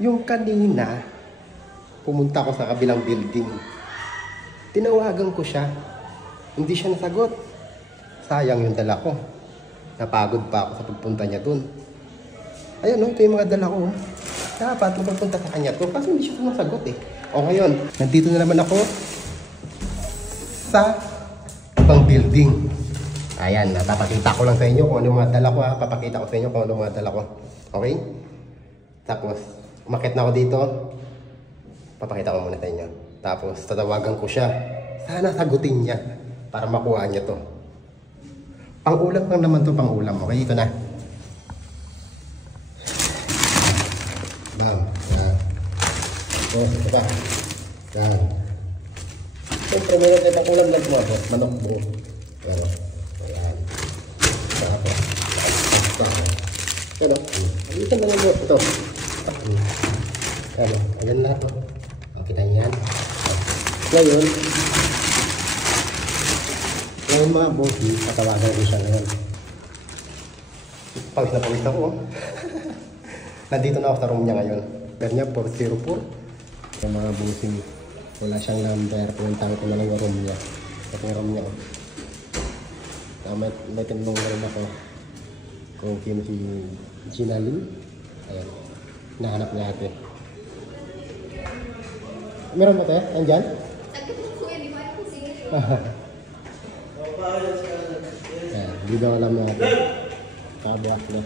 Yung kanina, pumunta ako sa kabilang building. Tinawagan ko siya. Hindi siya nasagot. Sayang yung dala ko. Napagod pa ako sa pagpunta niya dun. Ayun, ito yung mga dala ko. Dapat magpunta sa kanya to. Kasi hindi siya sumasagot eh. O ngayon, nandito na naman ako sa ibang building. Ayan, papakita ko lang sa inyo kung ano mga dala ko ha. Papakita ko sa inyo kung ano mga dala ko. Okay? Tapos, umakyat na ako dito. Papakita ko muna sa inyo. Tapos, tatawagan ko siya. Sana sagutin niya para makuha niya to. Pang-ulam lang naman to, pang-ulam. Okay, ito na. Bam. Yan. Tapos, ito pa. Yan. Siyempre, meron tayo pang-ulam lang ito. Manok buo. Pero, ayan. Tapos, pero, ito na lang ito. Ano, ayan na ito. Kita niyan. Ngayon mga bossy, patawagan ko siya ngayon. Pawis na pawis ako. Nandito na ako sa room niya ngayon. Pero niya 404. Yung mga bossy, wala siyang number. Pinuntahan ko na lang yung room niya. Ito yung room niya. May tinulong na rin ako kung kino si Gina Lee. Ayan. Nahanap niya ate. Meron ba tayo? Andyan? Sakit mo kuya, di ba ako sige? Hindi daw alam natin. Kabuak na.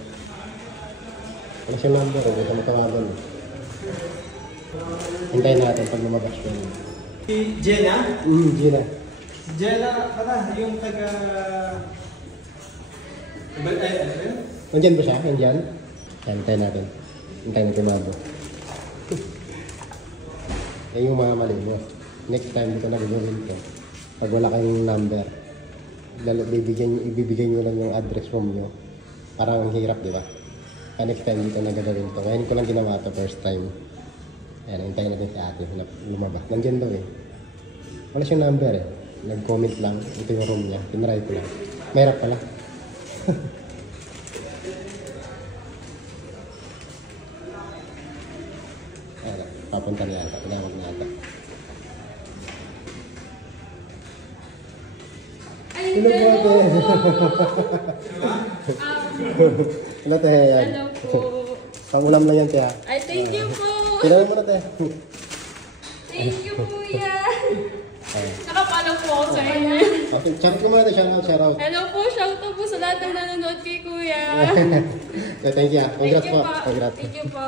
Wala siya number, hindi siya matawagan. Hintayin natin pag lumabas ko. Si Jenna? Gina. Si Jenna, yung taga... Nandyan ba siya? Nandyan? Hintayin natin. Hintayin natin mabo. Yan yung mga mali mo. Next time dito na gagawin ko. Pag wala kayong number, ibibigay nyo lang yung address room nyo. Parang ang hirap, di ba? Kaya next time dito na gagawin ko. Ngayon ko lang ginawa ito first time. Ayan, hintayin natin si ate na lumabas. Nandiyan daw eh. Wala siyang number eh. Nag-comment lang. Ito yung room niya. Tinry ko lang. Mahirap pala. Ayan, papunta niya ata. Pinawag na ata. Hello po ate. Hello te. Hello po. Pang-ulam lang yan te. Ay, thank you po. Kailangan mo na te. Thank you kuya. Nakapalo po ako sa inyo. Okay, shout ko muna te. Shout out. Hello po, shout out po sa lahat ng nanonood kay kuya. Thank you. Congrats Thank you po. Congrats. Thank you po.